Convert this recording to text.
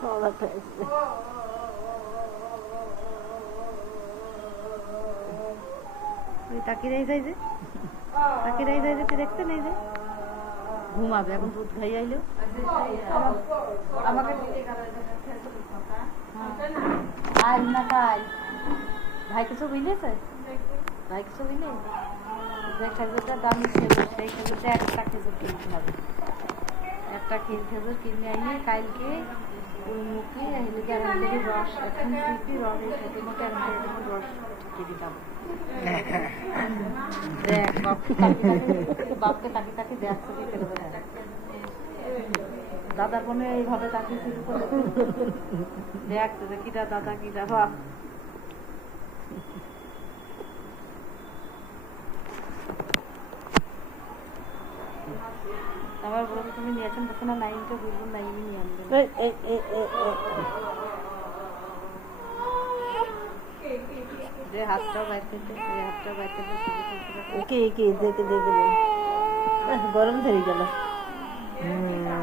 খাওয়া খাইছে তাকিয়ে রাই যায় যে? তাকিয়ে রাই যায় যে তুই দেখতে নেই যে? ঘুমাবে এখন দুধ খাই আইলো। আমাকে আজ না কাল ভাই কিছু বুঝলেছে ভাই কিছু বুঝলে যে খেজুরটা দামি সেই খেজুরটা একটা খেজুর কিনতে হবে। একটা কিন খেজুর কিনে আইনি কালকে ওই মুখে থেকে রস, এখন সিপি রস খেতে মুখে গ্যারান থেকে যখন রস বাপকে দাদা বোনে এইভাবে তাকে শুরু করে দেখছে যে কিটা দাদা, কিটা বাপ। আমার বলে তুমি নিয়েছেন তখন না নাইনটা বুঝব নাইনই নিয়ে আনবে এই এই এই এই এই। যে হাতটাও বাইর করতে যে হাতটাও বাইর করতে একে একে দেখে দেখে গরম ধরে গেল। হুম।